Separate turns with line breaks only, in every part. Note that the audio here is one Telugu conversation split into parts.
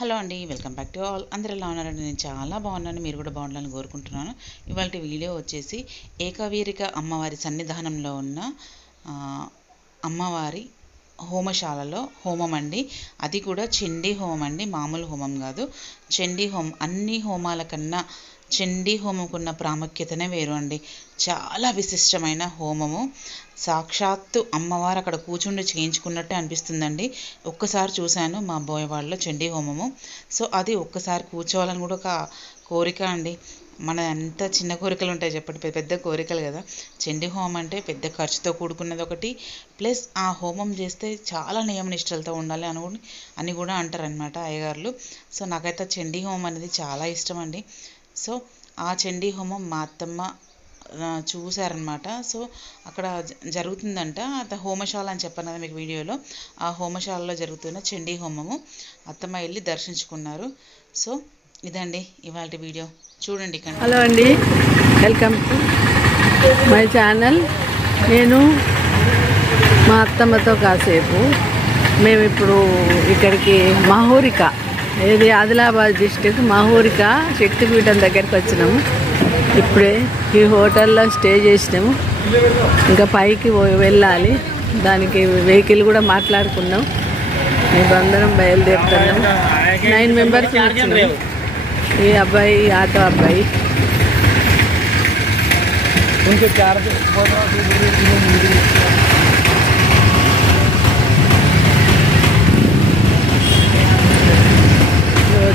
హలో అండి వెల్కమ్ బ్యాక్ టు ఆల్. అందరు ఎలా ఉన్నారండి? నేను చాలా బాగున్నాను మీరు కూడా బాగుండాలని కోరుకుంటున్నాను. ఇవాళ వీడియో వచ్చేసి ఏకవీరిక అమ్మవారి సన్నిధానంలో ఉన్న అమ్మవారి హోమశాలలో హోమం అండి. అది కూడా చండీ హోమం అండి మామూలు హోమం కాదు. చండీ హోమం అన్ని హోమాల కన్నా చండీ హోమంకున్న ప్రాముఖ్యతనే వేరు అండి. చాలా విశిష్టమైన హోమము. సాక్షాత్తు అమ్మవారు అక్కడ కూర్చుండి చేయించుకున్నట్టే అనిపిస్తుందండి. ఒక్కసారి చూశాను మా అబ్బాయి వాళ్ళ చండీ హోమము. సో అది ఒక్కసారి కూర్చోవాలని కూడా ఒక కోరిక అండి. మన ఎంత చిన్న కోరికలు ఉంటాయి చెప్పండి. పెద్ద పెద్ద కోరికలు కదా. చండీ హోమం అంటే పెద్ద ఖర్చుతో కూడుకున్నది ఒకటి. ప్లస్ ఆ హోమం చేస్తే చాలా నియమ నిష్టలతో ఉండాలి అనుకుని అని కూడా అంటారనమాట అయ్యగారులు. సో నాకైతే చండీ హోమం అనేది చాలా ఇష్టం అండి. సో ఆ చండీ హోమం మా అత్తమ్మ చూశారనమాట సో అక్కడ జ- జరుగుతుందంట. అంత హోమశాల అని చెప్పాను కదా మీకు వీడియోలో. ఆ హోమశాలలో జరుగుతున్న చండీ హోమము. అత్తమ్మ వెళ్ళి దర్శించుకున్నారు. సో ఇదండి ఇవాళ వీడియో. చూడండి ఇక్కడ.
హలో అండి. వెల్కమ్. To my channel. నేను మా అత్తమ్మతో కాసేపు. మేము ఇప్పుడు ఇక్కడికి మహూరిక ఏది? ఆదిలాబాద్ డిస్టిక్ మహూరిక శక్తిపీఠం దగ్గరికి వచ్చినాము. ఇప్పుడే ఈ హోటల్లో స్టే చేసినాము. ఇంకా పైకి వెళ్ళాలి. దానికి వెహికల్ కూడా మాట్లాడుకున్నాం మేము అందరం బయలుదేరుతున్నాం నైన్ మెంబర్స్ వచ్చినాం ఈ అబ్బాయి ఈ ఆటో అబ్బాయి. ఈ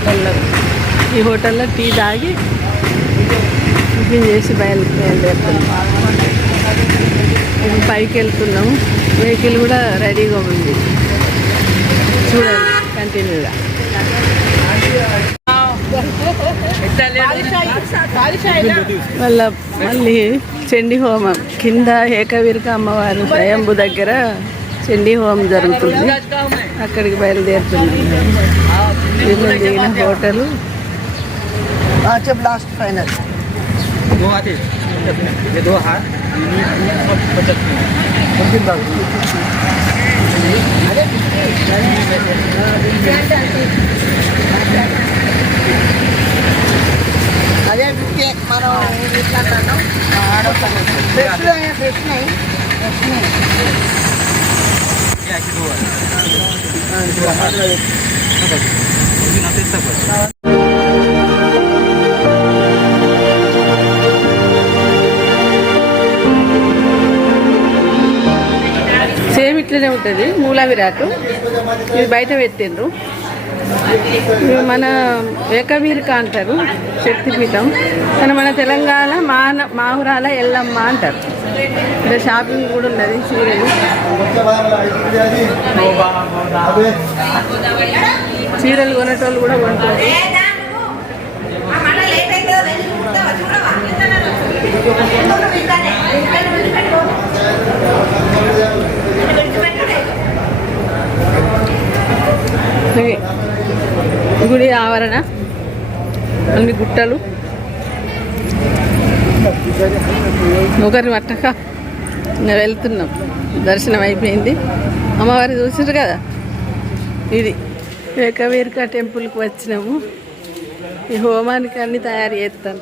హోటల్లో. ఈ హోటల్లో టీ తాగి టిఫిన్ చేసి బయలు బయలుదేరుతున్నాం. మేము పైకి వెళ్తున్నాము వెహికల్ కూడా రెడీగా ఉంది. చూడండి కంటిన్యూగా. వాళ్ళ మళ్ళీ చండీ హోమం. కింద ఏకవీరిక అమ్మవారు స్వయంభు దగ్గర చండీ హోమం జరుగుతుంది. అక్కడికి బయలుదేరుతున్నాం. దిగిన హోటల్
जब लास्ट फाइनल
दो हाथ है ये दो हाथ सब पचहत्तर
అదే ఫిఫ్టీ మనం ఇట్లా అన్నాం ఫ్రెష్ ఫ్రెష్ నై
ये ऐसे दो हाथ
సేమ్ ఇట్లనే ఉంటుంది మూలా విరాకు బయట పెట్టిండ్రు. మన ఏకవీరిక అంటారు శక్తిపీఠం. కానీ మన తెలంగాణ మాన మాహురాల ఎల్లమ్మ అంటారు. ఇక్కడ షాపింగ్ కూడా ఉన్నది చీరలు చీరలు కొనేటోళ్ళు కూడా కొంటారు గుడి ఆవరణ అన్ని గుట్టలు. ఒకరి పట్టక ఇంకా వెళ్తున్నాం. దర్శనం అయిపోయింది. అమ్మవారి చూసారు కదా? ఇది ఏకవీరిక టెంపుల్కి వచ్చినాము. ఈ హోమానికి అన్ని తయారు చేస్తాను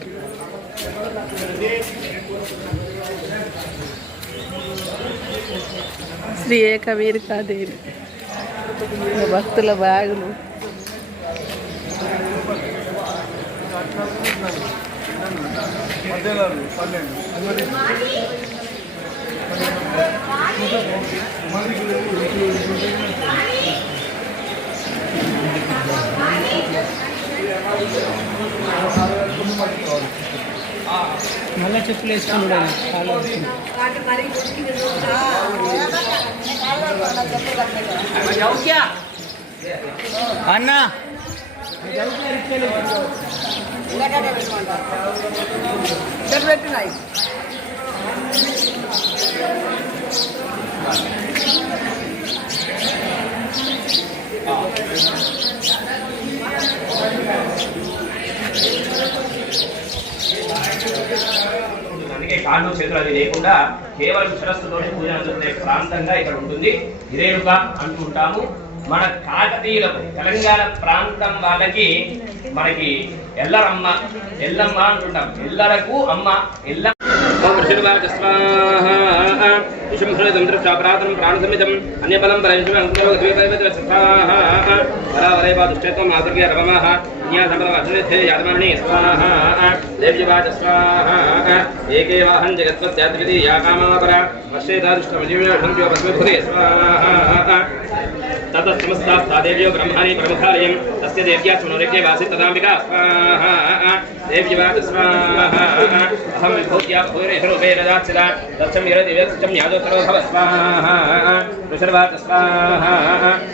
శ్రీ ఏకవీరికాదేవి. భక్తుల బ్యాగులు
మళ్ళీ చెప్పులు వేసుకొని ఉండాలి కాళ్ళు వేసుకొని. అన్నా
పెట్టినాయి
అందుకే కాళ్ళు చేతులు అది లేకుండా కేవలం శిరస్సుతోటి పూజ అందుకునే ప్రాంతంగా ఇక్కడ ఉంటుంది. హిరేణుక అంటుంటాము మన కాకతీయులకు తెలంగాణ ప్రాంతం వాళ్ళకి మనకి ఎల్లరమ్మ ఎల్లమ్మ అంటుంటాం. ఎల్లరకు అమ్మ ఎల్ల ఓం ఋషిర్వాచ స్వాహ ప్రాణసమితం అన్యబలం పరశుభం మాతృగ్య స్వాహ దేవ్యవాచ స్వాహ ఏకే జగత్వత్యాద్వితి యా కామాపర వర్షేదాదృష్టమజీవ్యోభంత్యోపస్మిభృతే స్వాహ ततः समस्तास्तादेव्यो ब्रह्माणि प्रमुखालयं तस्य देव्या चुनरेभ्य भासित तदाम्बिका। स्वाहा स्वाहा। अहं विभूत्या भूरेभिरुभे ददाचिदा दक्षं यरदिव्यक्षं यादोत्तरो भव। स्वाहा ऋषर्वाद स्वाहा।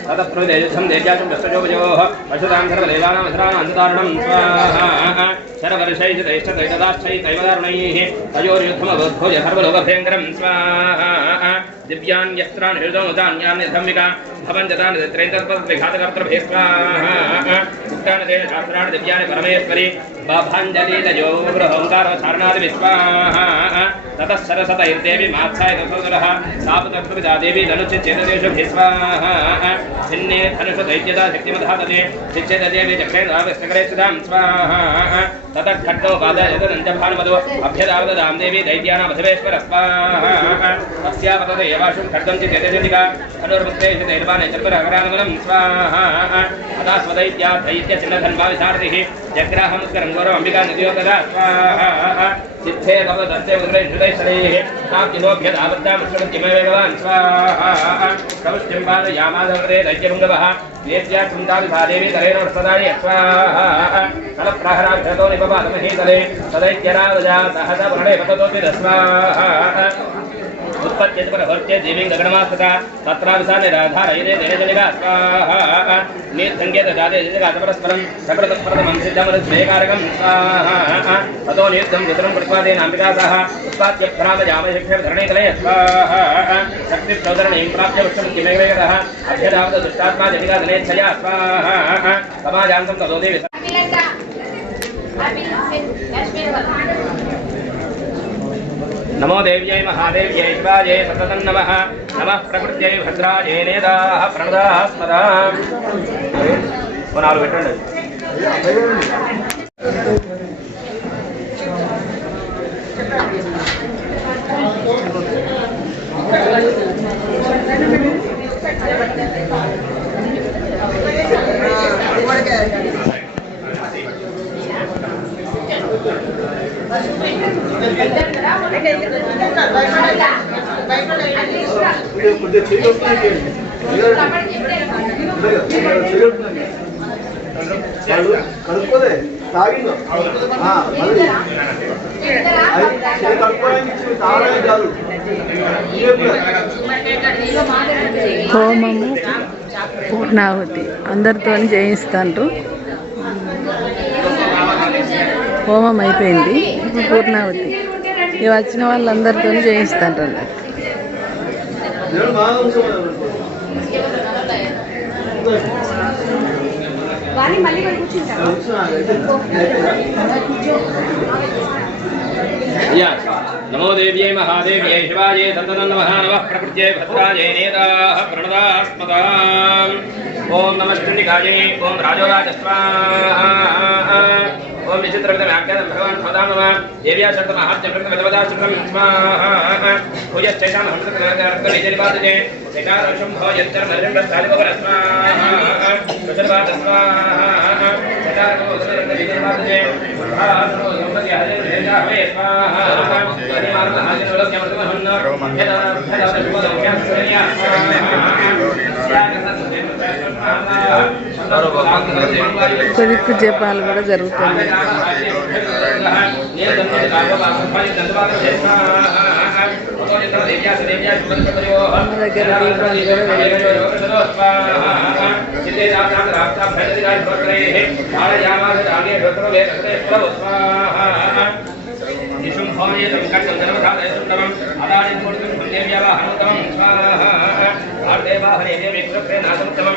ततः प्रदेशं देव्याचं दशजोभयोः पशुतां सर्वदेवानां असराणान्तदारुणं स्वाहा। सर्वर्षैः तैष्ठतैतदाश्चैतैवदारुणैः तयोर्युद्धमभूय सर्वलोकभयङ्करं स्वाहा। दिव्यान दिव्यान् यस्त्रान् हृदमुदान्यान् धम्मिका भवन जदान भवन् ददान् त्रैतत्पदघातकर्तृभे स्वाहा उक्तानि तेन शास्त्राणि दिव्यानि परमेश्वरि। बभाञ्जलीलयो गृहोङ्कारधारणादिविस्वाहा ततः सरसतैर्देवी मात्साय तत्सुरः सापतस्तुपिता देवी धनुश्चेतदेषु भिस्वाहा भिन्ने धनुषु दैत्यता शक्तिमधातते। चिच्चेतदेवी चक्रेणाविष्टकरे सुधां स्वाहा ततः खड्गो पादयतदञ्जभानुमधु अभ्यदावददां देवी दैत्यानामधिवेश्वर स्वाहा తస్యాపతత ఏవాషుం ఖడ్గం చి త్యజనిగా అనుర్భక్తే యజ నిర్మాణ చర్మర అగరానమనం స్వాహా అదా స్వదైత్యా దైత్య చిన్నధన్వా విసారథిః జగ్రాహముత్కరం గౌరవ అంబికా నిధియోగదా స్వాహా సిద్ధే తవ దత్తే ఉగ్రై హృదయశ్రయైః నాప్తినోభ్య దావర్తాముష్ణుమత్యమేవ భగవాన్ స్వాహా ప్రవృత్యం పాదయామాదవరే దైత్యభుంగవః నేత్యా చుందావిభాదేవి తరేణ వర్షదాని స్వాహా తలప్రాహరాభ్యతో నిపపాదమహీతలే సదైత్యరాజా సహస ప్రణయపతోపి స్వాహా परभर्त्य देवीं गगनमास्तता तत्राविसाने राधारयते देजनिगा स्वाहा निर्धङ्गे ददाते जनिगा परस्परं सकृतस्परतमं सिद्धमनुस्वेकारकं स्वाहा ततो निर्धं रुद्रं प्रतिपादेनाम्बिका सह उत्पाद्य भ्रामजामशिक्षधरणे कलय स्वाहा शक्तिप्रौदरणीं प्राप्य वृक्षं किमेवेगतः अभ्यदावत दुष्टात्मा जनिगा धनेच्छया स्वाहा समाजान्तं ततो देवी నమో దేవ్యై మహాదేవ్యై శివాజై సతతం నమ నమ ప్రకృత్యై భద్రాజై నేదా ప్రణదాస్మదా నాలుగు పెట్టండి
Thank you. కడుక్కోలే తాగిందో కడుక్కోవడానికి తాగడానికి కాదు
హోమము పూర్ణాహుతి అందరితో చేయిస్తాండ్రు హోమం అయిపోయింది. పూర్ణావతి. ఇవి వచ్చిన వాళ్ళందరితో చేయిస్తారు అన్నట్టు
నమో
దేవ్యై మహాదేవ్యై శివాయే సంతనన్న మహానవ ప్రకృత్యై భద్రాయై నేతాః ప్రణదాస్మదాం. ఓం నమః శుండికాయై ఓం రాజోరాజస్వాహ. ओम विचित्रविधम् आख्यातं भगवान् सदा भवान् देव्या शब्दम् आहात्य मृतं भगवता शुक्रं पूजश्चैतां हंसकनागार्थं निजनिपादने चैतारशं भव यत्र नरेन्द्र स्वाहा
పవిత్ర జపాలు కూడా జరుగుతున్నాయి
మన
దగ్గర దీపాలు కూడా
వెలుగుతాయి శుంభోయేతం కట్టంధర్మధారయసుందరం అదాని పూర్వం పుణ్యవ్యవహనుతమం స్వాహ ఆర్దేవాహరే విక్రప్రే నాసముత్తమం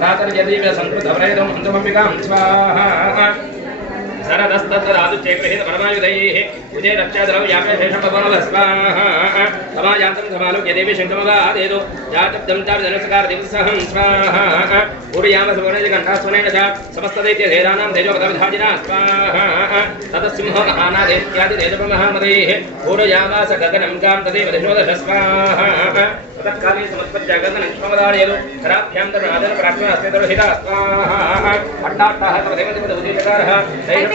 श्रीमते देवी रक्षाभिजोड़े स्वाहा अभिद्यादान देवी जग्रहदाय देव्या दक्षिणस्नावत्वमागता स्वाहा శరదస్తరాజు చేగ్రహీత పరమాయుధై ఉదే రక్షాధరం యామే శేషం భగవాన్ స్వాహ సమాజాతం సమాలోక్య దేవి శంకమగాదేదో జాతబ్దం తారు ధనస్కార దివసహం స్వాహ ఊరియామ సువర్ణేజ కంఠాస్వనేన చ సమస్తదైత్య ధేరాణం తేజోగతవిధాజినా స్వాహ తతసింహ మహానాదేత్యాది తేజపమహామదేః పూరయామాస గగనం గాం తదేవ ధనోదశ స్వాహ తత్కాలే సమత్పత్యాగంధనక్షమదానయలు కరాభ్యాం తరుణాదన ప్రాక్ష్మ అస్తి తరుహిత స్వాహ అట్టాట్టాహ తమ దేవదేవ ఉదీతకారః దైవ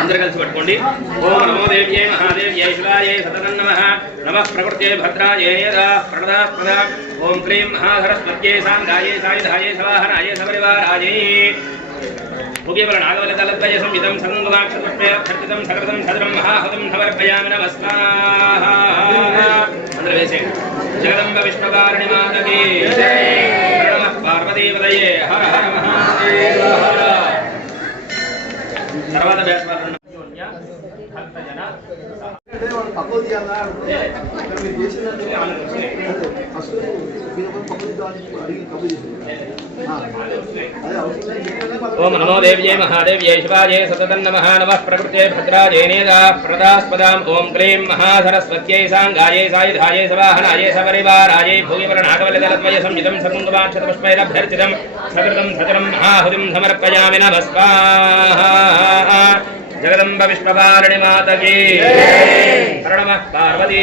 అందరూ కలిసి పట్టుకోండి. ఓం నమో దేవ్యై మహాదేవ్యై శివాయై సతతం నమ. నమ ప్రకృత్యై భద్రాయై ప్రణదాస్పద ఓం క్లీం మహాసరస్వత్యై సాంగాయై సాయుధాయై సవాహనాయై సపరివారాయై. భుగేవల నాగవలతలద్వయ సంయుతం సంగమాక్షపుష్పేరక్షర్పితం సకృతం సదరం మహాహుతం సమర్పయామి నమస్కార. అందరూ వేసేయండి. జగదంబ విష్ణుకారిణి మాతకి. ప్రణమ పార్వతీపదయే హర హర మహాదేవ హర. తర్వాత వ్యాపారం భక్తజన
పక్కకు తీయాలా? మీరు చేసిందంటే
ఓం నమో దేవ్యై మహాదేవ్యై శివాయై సతతం నమః నమః ప్రకృతే భద్రాజై నేదా ప్రదాస్పదాం ఓం క్లీం మహాసరస్వత్యై సాంగాయై సాయుధాయై సవాహనాయై సపరివారాయై భూగివల నాగవల్లిదలద్వయ సంయుతం సకుంకుమాక్షతపుష్పైరభ్యర్చితం సకృతం సచరం మహాహుతిం సమర్పయామి నమస్వాహా జగదంబ విష్ణువారిణి మాతకి ప్రణమ పార్వతీ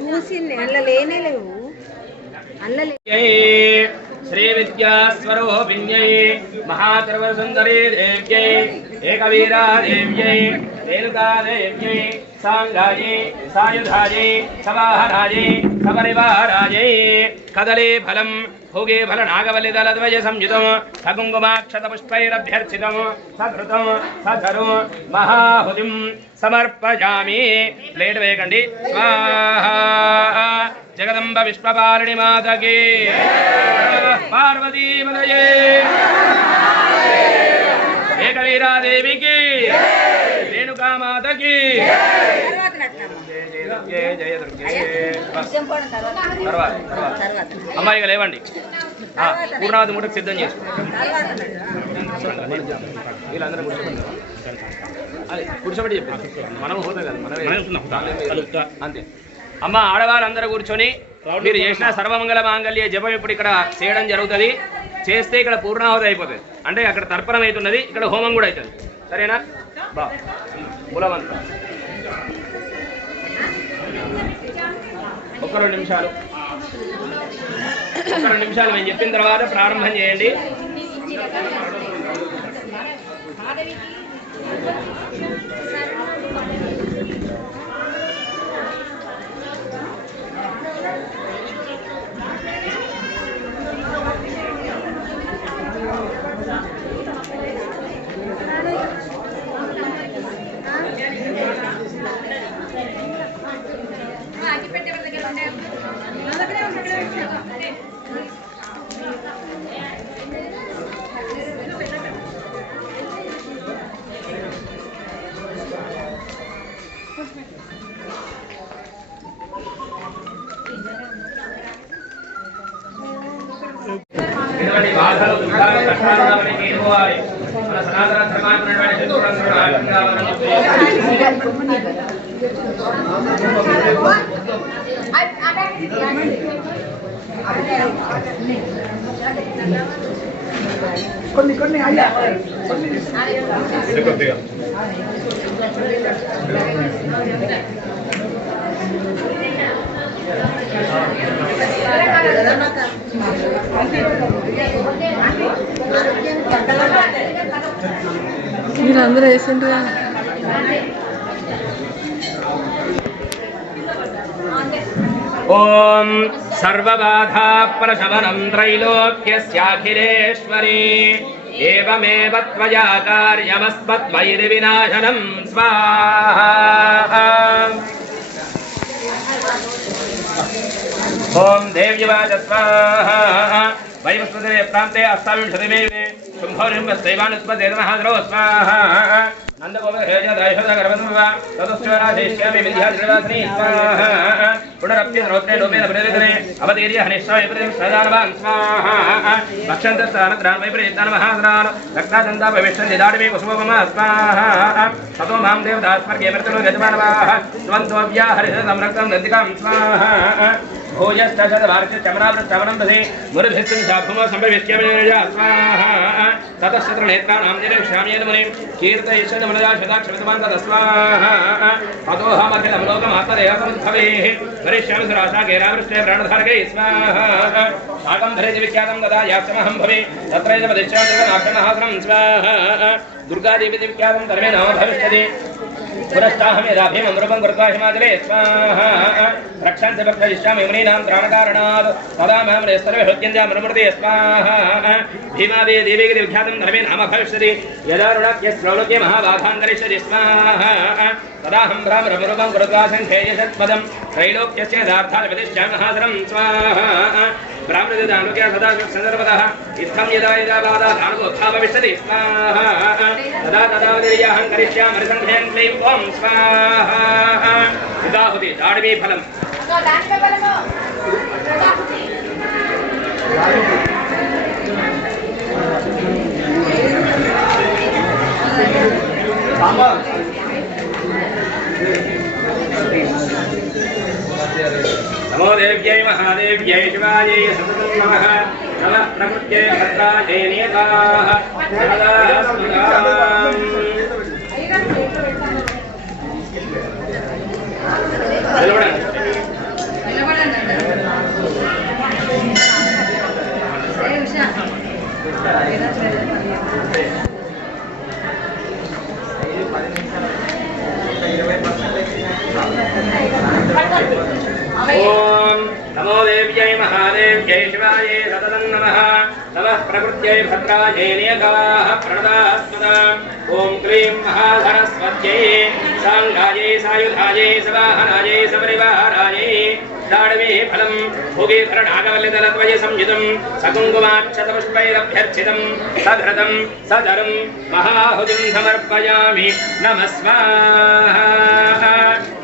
చూసింది అందులో లేనే లేవు. అందులో లే-
శ్రీ విద్యాస్వరూపిణ్యై మహాత్రవసుందరీ దేవ్యై ఏకవీరా దేవ్యై రేణుకా దేవ్యై సాంగాయై సాయుధాయై సవాహనాయై సపరివారాయై కదలే ఫలం భోగే ఫల నాగవల్లిదలద్వయ సంయుతం సకుంకుమాక్షత పుష్పైరభ్యర్చితం సధృతం సధరు మహాహుతిం సమర్పయామి. ప్లేట్ వేయకండి. స్వాహా. జగదంబ విశ్వపాలిణి మాతకి. పార్వతీ మదయే ఏకవీరాదేవికి రేణుకామాతకి జయ జయ దుర్గే
తర్వాత
తర్వాత అమ్మాయిగా లేవండి. ఆ, పూర్ణావతి ముఠకు సిద్ధం చేసుకో
తర్వాత నడతాము.
వీళ్ళందరూ కూర్చోబెట్టి అదే కూర్చోబెట్టి చెప్పండి మనం పోతాం కదా మనం అంతే. అమ్మ ఆడవాళ్ళందరూ కూర్చొని మీరు చేసిన సర్వమంగళ మాంగళ్య జపం ఇప్పుడు ఇక్కడ చేయడం జరుగుతుంది. చేస్తే ఇక్కడ పూర్ణాహుతి అయిపోతుంది. అంటే అక్కడ తర్పణం అవుతున్నది ఇక్కడ హోమం కూడా అవుతుంది. సరేనా? బా. మూలమంత్రం ఒక రెండు నిమిషాలు. ఒక రెండు నిమిషాలు మేము చెప్పిన తర్వాత ప్రారంభం చేయండి. ఇటువంటి
అందరూ వేసిండ్రు
ఓం సర్వబాధాప్రశమనం త్రైలోక్యస్యాఖిలేశ్వరీ ఏవమేవ త్వయా కార్యమస్మద్వైరి వినాశనం స్వాహా. ఓం దేవ్యవాచ స్వాహా. వైవస్వదే ప్రాంతే అష్టావింశతిమే శుంభోనింబస్తైవానుస్మదే మహాద్రో అవతీర్య హనిష్టాయ ప్రతిం సదానవాన్ స్వాహా భక్షంతస్థానద్రాన్ వైపరీతాన్ మహాద్రాన్ రక్తాదంతా భవిష్యంతి దాడిమే కుసుమమ స్వాహా తతో మాం దేవదాస్మర్గే మృతను గజమానవాః స్వంతోవ్యా హరితం రక్తం దంతికాం స్వాహా భోజస్తమరావృత్తమనం దధే మురభిస్తం సాభుమ సంభవిష్యామయ స్వాహా తతస్తత్ర నేత్రాణాం నిరీక్ష్యామ్యేన మునిం కీర్తయిష్యన మనదా శతాక్షమితమాన్ తద స్వాహా తతోహమఖిలం లోకమాత్మదేవ సముద్భవేః వరిష్యామి సురాశా గేరావృష్టే ప్రాణధారకై స్వాహా శాకం ధరేతి విఖ్యాతం తదా యాక్షమహం భవే తత్రైవ దిశ్యాదిర్గనాక్షణహాసనం స్వాహా దుర్గాదేవి విఖ్యాతం ధర్మే కృత్వా హిమాచలే స్వాహా రక్షంతి భక్తయిష్యామి త్రాణకారణాత్ తదా మాం నేస్తరమే హృద్యంజా మనుమృతే భీమాదే దేవీకి విఖ్యాతం ధర్మే నామ భవిష్యతి యదా రుణక్య మహాబాధాంతరిష్యతి స్వాహా తదాహం భ్రామరూపం కృత్వా సంఖ్యేయషత్పదం త్రైలోక్యస్య స్వాహా బ్రాహ్మణదానుక్య సదా సందర్భతः ఇత్థం యదా యదా బాధాధానుకోత్థా భవిష్యతి స్వాహా తదా తదా దేయాహం కరిష్యామి హరిసంధ్యాం క్లీం ఓం స్వాహా ఇదాహుతి దాడిమీ ఫలం నమో దేవ్యై మహాదేవ్యై శివాయై సతతం నమః నమః ప్రకృత్యై భద్రాయై నియతాః. నిలబడండి. దేవ్యై మహాదేవ్యై శివాయై సతతం నమః నమః ప్రకృత్యై భద్రాయై నియతాః ప్రణదాస్మదా ఓం క్లీం మహాసరస్వత్యై సాంగాయై సాయుధాయై సవాహనాయై సపరివారాయై దాడవే ఫలం భుగీధరణాగవల్లిదలత్వయ సంయుతం సకుంకుమాక్షతపుష్పైరభ్యర్చితం సఘృతం సదరం మహాహుతిం సమర్పయామి నమ స్వాహా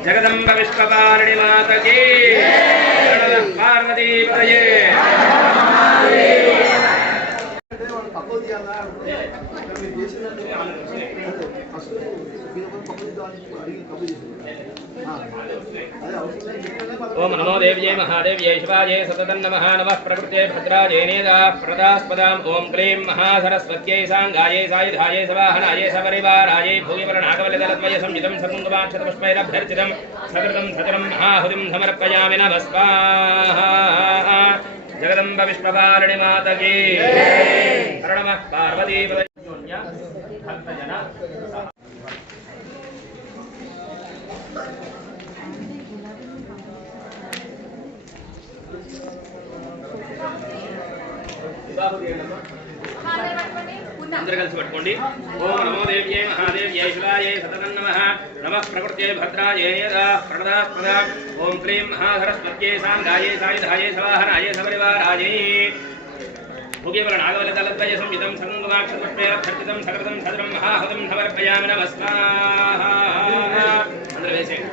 జగదంబ విశ్వపారణి మాతకి పార్వతీ. ప్రయే ఓం నమో దేవ్యై మహాదేవ్యై శివాయై సతతం నమః నమః ప్రకృత్యై భద్రాయై నేదాః ప్రదాస్పదాం ఓం క్లీం మహాసరస్వత్యై సాంగాయై సాయుధాయై సవాహనాయై సపరివారాయై భూగివరనాగవల్లిదలద్వయ సంయుతం సకుంకుమాక్షతపుష్పైరభ్యర్చితం సకృతం సచరం మహాహుతిం సమర్పయామి నమః స్వాహా జగదంబ విశ్వకారిణి మాతకి హర నమ పార్వతీ భక్తజన అందరు కలిసి పట్టుకోండి ఓం నమో దేవ్యై మహాదేవ్యై శివాయై సతతం నమ. నమ ప్రకృత్యై భద్రాయై యదా ప్రణదాస్పద ఓం క్లీం మహాసరస్వత్యై సాంగాయై సాయుధాయై సవాహనాయై సపరివారాయై భుగివల నాగవలతలద్వయ సంయుతం సంగమాక్షపుష్పేరక్షితం సకృతం సదరం మహాహుతం సమర్పయామి నమస్కార అందరూ వేసేయండి.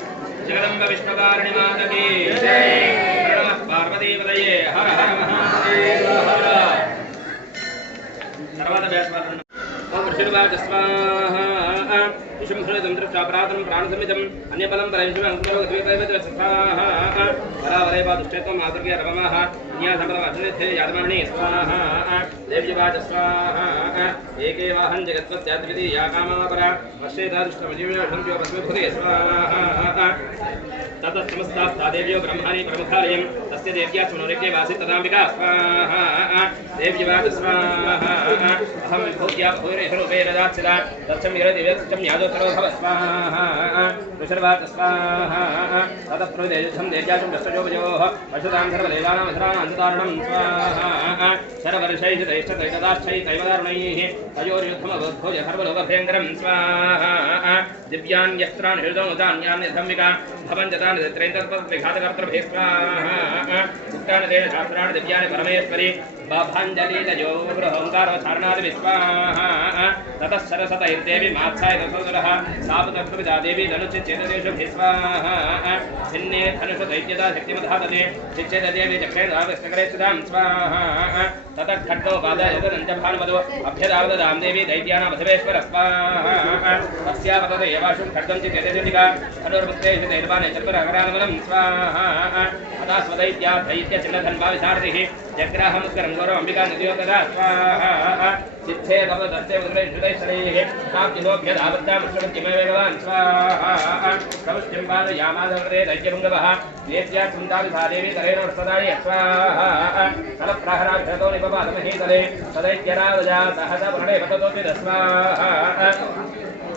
జగదంబ విష్ణుకారిణి మాతకి. హర నమః పార్వతీపదయే హర హర తర్వాత వ్యాసవాదం ఓం ఋషిర్వాచ స్వాహ విషం హృదయం దృష్ట్యా ప్రాతరం ప్రాణసమితం అన్యపదం పరమేశ్వరం అంకురో ద్వైతైవ స్వాహ పరావరైవా దుష్టత్వం ఆదుర్య రమమః న్యాసమరం అర్జునస్థే యాదమణి స్వాహ देव्यवाच स्वाहा एकेवाहं जगत्वत्याद्विति या कामापरा पश्येतादृष्टमजीवसंयोगस्मभृते स्वाहा ततः समस्तास्ता देव्यो ब्रह्माणि प्रमुखालयं। तस्य देव्या सुनोरेके वासीत् तदाम्बिका स्वाहा देव्यवाच स्वाहा अहं विभूत्या भूरेशरूपे ददात्सिदा दक्षं यरदिव्यक्षं यादोत्तरो भव स्वाहा ऋषर्वाच स्वाहा ततः प्रदेशं देव्याचं दशजोपयोः पशुतां सर्वदेवानामसरान्तदारणं स्वाहा। सर्वर्ष शरवर्षैषदैष्टदैतदाश्चैतैवदारुणैः तयोर्युद्धमवोद्भूय सर्वलोकभयङ्करं स्वाहा। दिव्यान् यस्त्रान् हृदोमुदान्यान् भवञ्जतानि त्रैतत्पत्रिघातकर्तृभिः स्वाहा। उक्तानि तेन शास्त्राणि दिव्यानि परमेश्वरि बाभाञ्जलिलयो गृहोङ्कारवधारणादिभिः स्वाहा। ततः सरसत यद्देवी मात्साय रसोदरः सापदर्तुमिता देवी धनुश्चेतदेषु भिस्वाहा छिन्ने धनुषु दैत्यता शक्तिमतः तदे चिच्चेतदेवी चक्रे रावस्तकरे सुधां स्वाहा। ततः खड्गो पादयतनञ्जभानुमदो अभ्यदावददां देवी दैत्यानां बसवेश्वर स्वाहा। तस्यापतत एवाशुं खड्गं चित्तेजनिका धनुर्भक्तेषु दैर्वाणे चतुरहरानमलं स्वाहा। सदा स्वदैत्याधैत्यचलधन्भाविसारथिः जग्राहमुग्रङ्गोरो अम्बिका नदियो तदा स्वाहा सिद्धे भगवदत्ते मुद्रैषुदैषणैः प्राप्तिभोभ्यदाबद्धामुष्णमत्यमवेगवान् स्वाहा प्रवृष्टिं पादयामादवरे दैत्यभङ्गवः नेत्या सुन्दाविधादेवी तरेण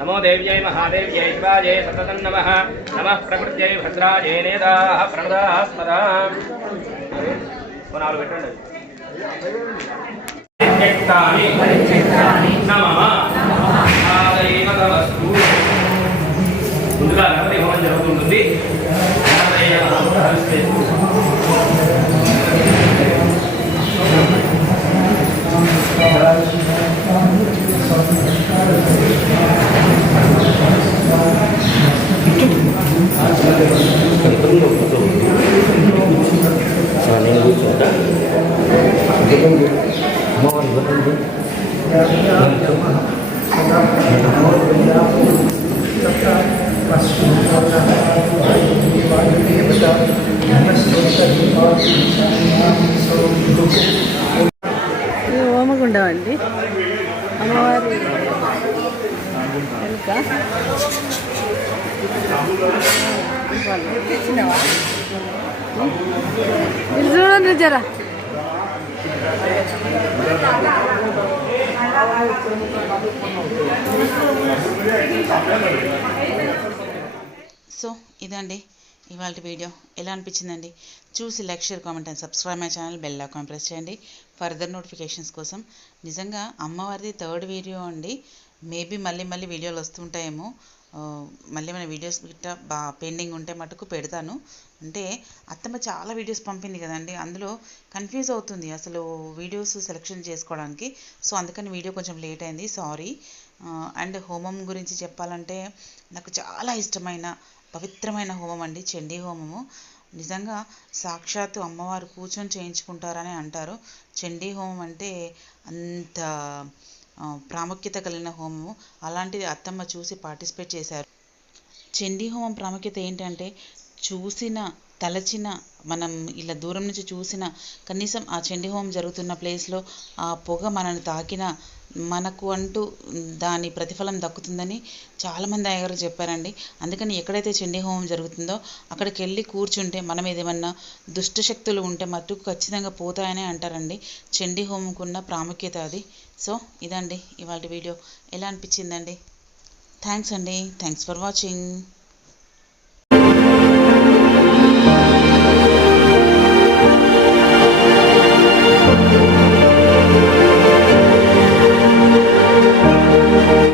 नमो देव्यै महादेव्यै शिवायै सततं नमः नमः प्रकृत्यै भद्रायै नेदाः प्रणदास्मदा పునాలు పెట్టండి నమః ఆదైవతవస్తు ముందుగా గణపతి హోమం జరుగుతుంటుంది
ఇది హోమగుండం అండి. అమ్మవారి వెనుక. చూడండి జరా.
సో ఇదండి ఇవాళ వీడియో. ఎలా అనిపించిందండి? చూసి like share comment and subscribe my channel bell icon press చేయండి. ఫర్దర్ నోటిఫికేషన్స్ కోసం. నిజంగా అమ్మవారిది థర్డ్ వీడియో అండి. మేబీ మళ్ళీ మళ్ళీ వీడియోలు వస్తుంటాయేమో. మళ్ళీ మన వీడియోస్ గిట్ట బా పెండింగ్ ఉంటే మటుకు పెడతాను. అంటే అత్తమ్మ చాలా వీడియోస్ పంపింది కదండి. అందులో కన్ఫ్యూజ్ అవుతుంది అసలు వీడియోస్ సెలెక్షన్ చేసుకోవడానికి. సో అందుకని వీడియో కొంచెం లేట్ అయింది. సారీ అండ్ హోమం గురించి చెప్పాలంటే నాకు చాలా ఇష్టమైన పవిత్రమైన హోమం అండి. చండీ హోమము. నిజంగా సాక్షాత్తు అమ్మవారు కూర్చొని చేయించుకుంటారని అంటారు. చండీ హోమం అంటే అంత ప్రాముఖ్యత కలిగిన హోమము. అలాంటిది అత్తమ్మ చూసి పార్టిసిపేట్ చేశారు. చండీ హోమం ప్రాముఖ్యత ఏంటంటే చూసిన తలచిన మనం ఇలా దూరం నుంచి చూసిన కనీసం ఆ చండీ హోమం జరుగుతున్న ప్లేస్లో ఆ పొగ మనల్ని తాకిన మనకు అంటూ దాని ప్రతిఫలం దక్కుతుందని చాలామంది అయ్యగారు చెప్పారండి. అందుకని ఎక్కడైతే చండీ హోమం జరుగుతుందో అక్కడికి వెళ్ళి కూర్చుంటే మనం ఏదేమన్నా దుష్టశక్తులు దుష్ట శక్తులు ఉంటే మట్టుకు ఖచ్చితంగా పోతాయనే అంటారండి. చండీ హోమంకున్న ప్రాముఖ్యత అది. సో ఇదండి ఇవాళ వీడియో. ఎలా అనిపించిందండి? థ్యాంక్స్ అండి. Thanks for watching.